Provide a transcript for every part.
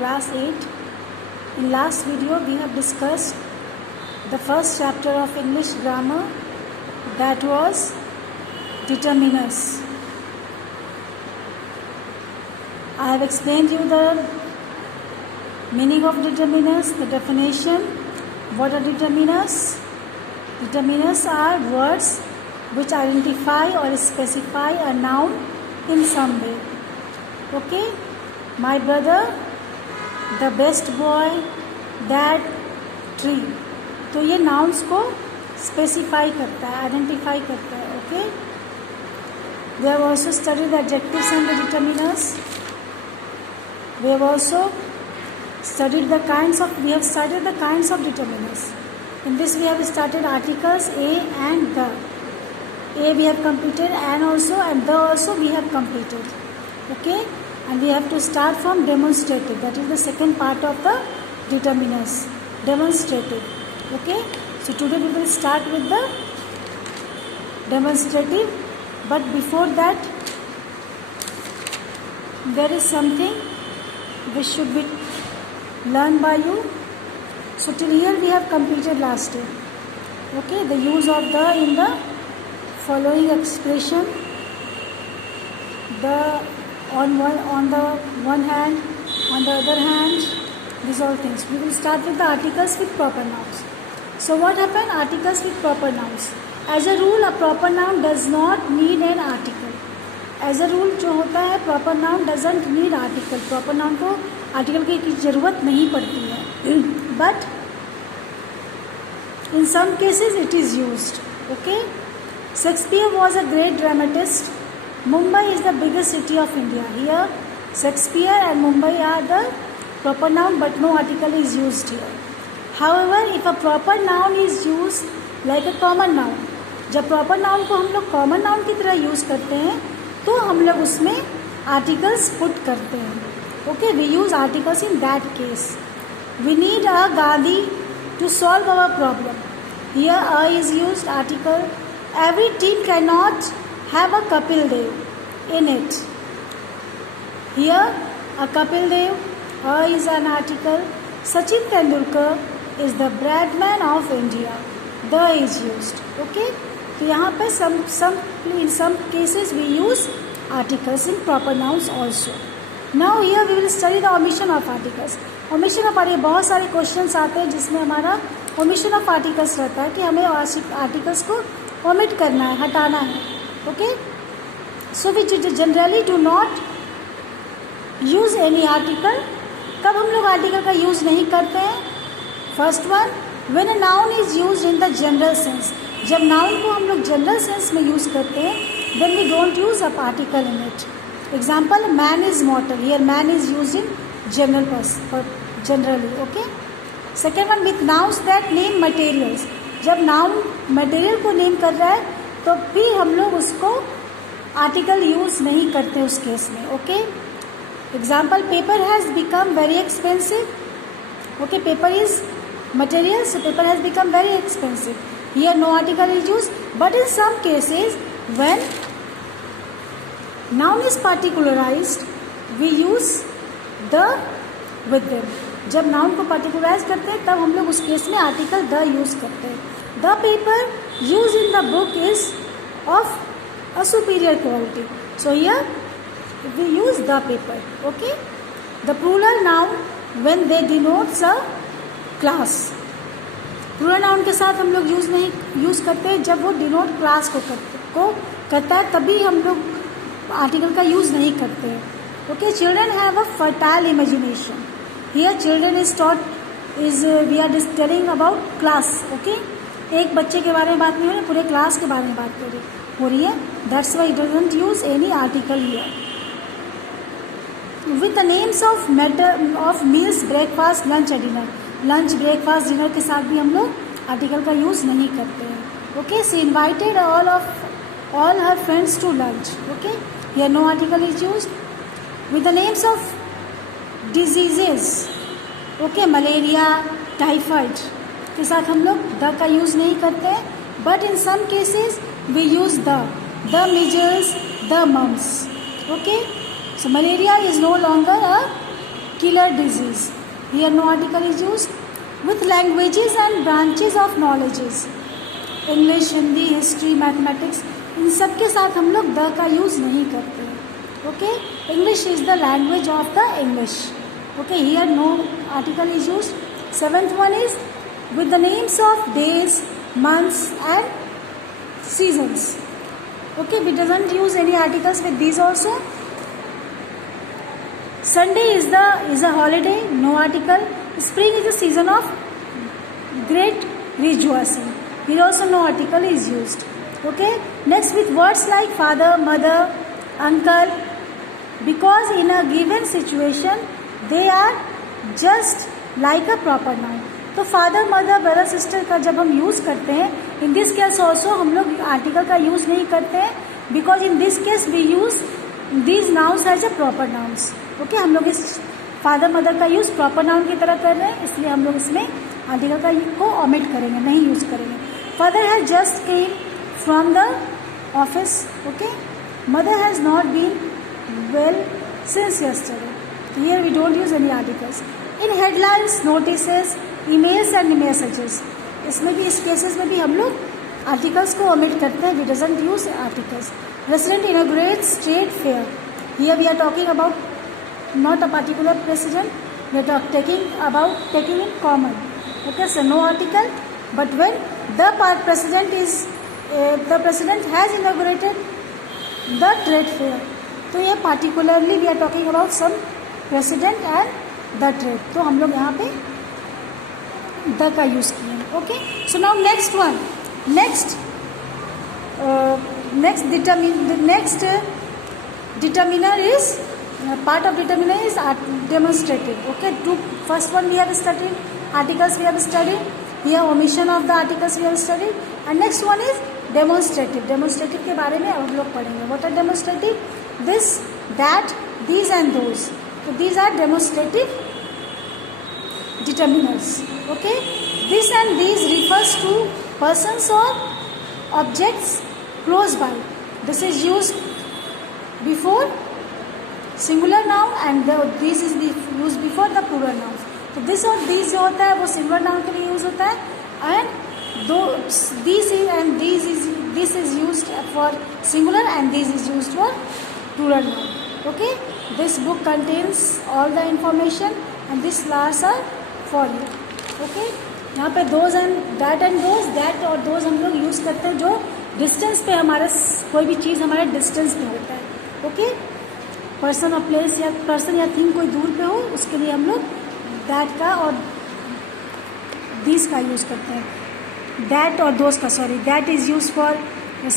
Class 8. In last video we have discussed the first chapter of English grammar, that was determiners. I have explained you the meaning of determiners, the definition. What are determiners? Determiners are words which identify or specify a noun in some way. Okay? My brother, the best boy, that tree. तो ये nouns को specify करता है, identify करता है. Okay? We have also studied the adjectives and the determiners. We have also studied the kinds of determiners. In this we have started articles a and the. A we have completed, and the also we have completed. Okay? And we have to start from demonstrative. That is the second part of the determiners. Demonstrative. Okay? So today we will start with the demonstrative. But before that, there is something which should be learned by you. So till here we have completed last day. Okay? The use of the in the following expression. The on the one hand, on the other hand, these all things. We will start with the articles with proper nouns. So what happened? Articles with proper nouns. As a rule, a proper noun does not need an article. As a rule जो होता है, proper noun doesn't need article. Proper noun को article की ज़रूरत नहीं पड़ती है. But in some cases it is used. Okay? Shakespeare was a great dramatist. Mumbai is the biggest city of India. Here, Shakespeare and Mumbai are the proper noun, but no article is used here. However, if a proper noun is used like a common noun, जब proper noun को हम लोग common noun की तरह use करते हैं, तो हम लोग उसमें articles put करते हैं. Okay, we use articles in that case. We need a Gandhi to solve our problem. Here, a is used article. Every team cannot have a Kapil Dev in it. Here, a Kapil Dev, is an article. Sachin Tendulkar is the bradman of India. The is used. Okay? तो यहाँ पे in some cases we use articles in proper nouns also. Now here we will study the omission of articles. Omission of articles, बहुत सारे questions आते हैं जिसमें हमारा omission of articles रहता है कि हमें articles को omit करना है, हटाना है. Okay? So we generally do not use any article. कब हम लोग article का use नहीं करते हैं? First one, when a noun is used in the general sense. जब noun को हम लोग general sense में use करते हैं, then we don't use a article in it. Example, man is mortal. Here man is used in generally. Okay? Second one, with nouns that name materials. जब noun material को name कर रहा है, तो भी हम लोग उसको आर्टिकल यूज़ नहीं करते उस केस में. Okay? Example, paper has become very expensive. Okay, paper is material, so paper has become very expensive. Here no article is use, but in some cases when noun is particularized we use the with them. जब noun को particularize करते हैं तब हम लोग उस case में article the use करते हैं. The paper used in the book is of a superior quality. So here we use the paper. Okay? The plural noun when they denotes a class. Plural noun के साथ हम लोग use करते हैं जब वो denote class को करता है, तभी हम लोग आर्टिकल का यूज़ नहीं करते हैं. Okay? Children have a fertile imagination. Here children is taught we are just telling about class. Okay? एक बच्चे के बारे में बात नहीं हो रही, पूरे क्लास के बारे में बात हो रही है. That's why doesn't use any article here. With the names of meals, breakfast, lunch and dinner. Lunch, breakfast, dinner के साथ भी हम लोग आर्टिकल का यूज़ नहीं करते हैं. Okay? She invited all her friends to lunch. Okay? Here no article is use. With the names of diseases. Okay? Malaria, typhoid के साथ हम लोग द का यूज़ नहीं करते हैं, but in some cases we use the measles, the mumps. Okay, so malaria is no longer a killer disease. Here no article is used. With languages and branches of knowledges, English, Hindi, history, mathematics, इन सब के साथ हम लोग the का use नहीं करते हैं. Okay, English is the language of the English. Okay, here no article is used. 7th one is with the names of days, months and seasons. Okay, we doesn't use any articles with these also. Sunday is a holiday, no article. Spring is the season of great rejoicing. Here also no article is used. Okay, next with words like father, mother, uncle, because in a given situation they are just like a proper noun. तो father, mother, brother, sister का जब हम use करते हैं, इन this case also हम लोग article का use नहीं करते हैं, because in this case we use these nouns as a proper nouns. Okay, हम लोग इस फादर मदर का यूज़ प्रॉपर नाउन की तरह कर रहे हैं, इसलिए हम लोग इसमें आर्टिकल का को ओमिट करेंगे, नहीं यूज़ करेंगे. Father has just came from the office. Okay, mother has not been well since yesterday. Here we don't use any articles. In headlines, notices, emails and messages, इसमें भी, इस केसेस में भी हम लोग आर्टिकल्स को ओमिट करते हैं. We doesn't use articles. President inaugurates state fair. Here we are talking about not a particular president, we are taking in common. Okay, so no article, but when the president has inaugurated the trade fair, तो ये particularly we are talking about some president and the trade, तो हम लोग यहाँ पे the का use किए हैं. Okay, so now next one, next determiner is part of determiner is demonstrative. Okay, first one we have studied articles, we have studied here omission of the articles we have studied, and next one is demonstrative. Demonstrative के बारे में अब हम लोग पढ़ेंगे. What are demonstrative? This, that, these and those. So these are demonstrative determiners. Okay, this and these refers to persons or objects close by. This is used before singular noun and this is use before the plural noun. तो this और this जो होता है वो singular noun के लिए use होता है, and though this is and this is used for singular and this is used for plural noun. Okay, this book contains all the information and this flowers are for you. Okay, यहाँ पे those and those, that और those हम लोग use करते हैं जो distance पे हमारा कोई भी चीज़ हमारे डिस्टेंस पे होता है. ओके, पर्सन और प्लेस या पर्सन या थिंग कोई दूर पे हो, उसके लिए हम लोग दैट का और दिस का यूज़ करते हैं. दैट और दोज का, sorry, that is use for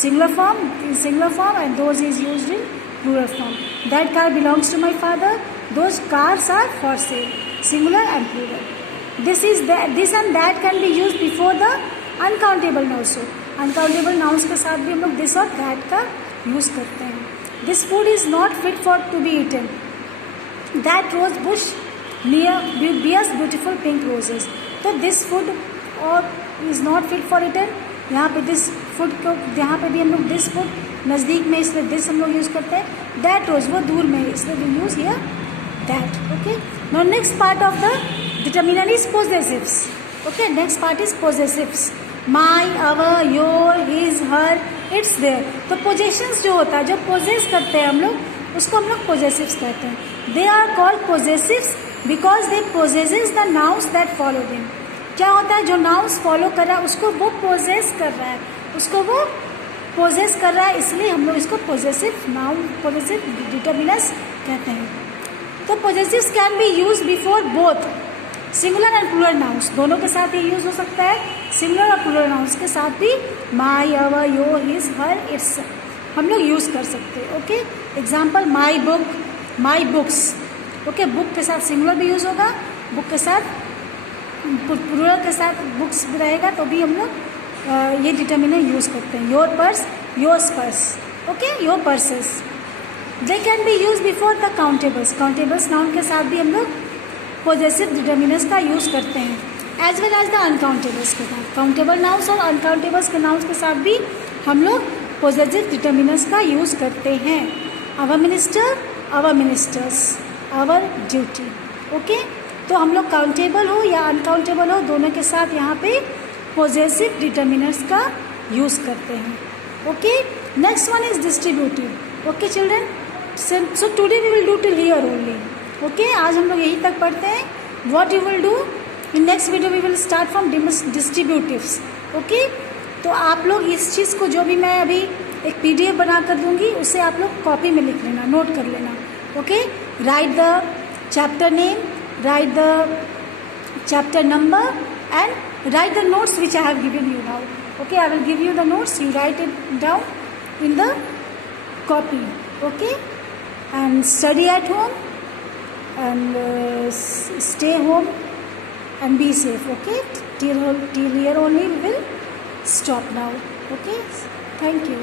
singular form and those is used in plural form. That car belongs to my father, those cars are for sale, singular and plural. This and that can be use before the uncountable nouns. Uncountable nouns के साथ भी हम लोग this और that का use करते हैं. This food is not fit for to be eaten. That rose bush bears beautiful pink roses. तो this food और is not fit for eaten. यहाँ पे this food को, यहाँ पे भी हम लोग this food नज़दीक में, इसलिए this हम लोग यूज़ करते हैं. That rose वो दूर में, इसलिए we use here that. Okay. Now next part of the determiner is possessives. Okay. Next part is possessives. My, our, your, his, her, its their. तो पोजेशंस जो होता है, जो पोजेस करते हैं हम लोग, उसको हम लोग पोजेसिव्स कहते हैं. They are called possessives because they possesses the nouns that follow them. क्या होता है, जो नाउन्स फॉलो कर रहा है उसको वो पोजेस कर रहा है, उसको वो पोजेस कर रहा है, इसलिए हम लोग इसको पोजेसिव नाउन, पोजेसिव डिटर्मिनर्स कहते हैं. तो possessives can be use before both singular and plural nouns. दोनों के साथ ये यूज हो सकता है, सिंगुलर और प्लूरल नाउन्स के साथ भी. माई, अवर, योर, हिज, हर, इट्स हम लोग यूज़ कर सकते हैं. Okay, example my book, my books. Okay, book के साथ सिंगुलर भी यूज़ होगा, बुक के साथ प्लूरल के साथ बुक्स भी रहेगा, तो भी हम लोग ये डिटर्मिनर यूज़ करते हैं. Your purse, yours purse. Okay, your purses. They can be use before the countables. Countables noun के साथ भी हम लोग पोजेसिव डिटर्मिनर्स का यूज़ करते हैं. As well as the uncountables के साथ, काउंटेबल नाउन्स और अनकाउंटेबल्स के नाउन्स के साथ भी हम लोग पोजेसिव डिटर्मिनर्स का यूज़ करते हैं. Our minister, our ministers, our duty. Okay, तो हम लोग काउंटेबल हो या अनकाउंटेबल हो दोनों के साथ यहाँ पे पोजेसिव डिटर्मिनर्स का यूज़ करते हैं. Okay, next one is distributive. Okay children, so today we will do till here only. Okay, आज हम लोग यहीं तक पढ़ते हैं. What you will do in next video we will start from distributives. ओके, तो आप लोग इस चीज़ को जो भी मैं अभी एक PDF बना कर दूँगी उसे आप लोग कॉपी में लिख लेना, नोट कर लेना. Okay, right the chapter name, right the chapter number and write the notes which I have given you now. Okay, I will give you the notes, you write it down in the copy. Okay, and study at home and stay home and be safe. Okay, till here only we will stop now. Okay, thank you.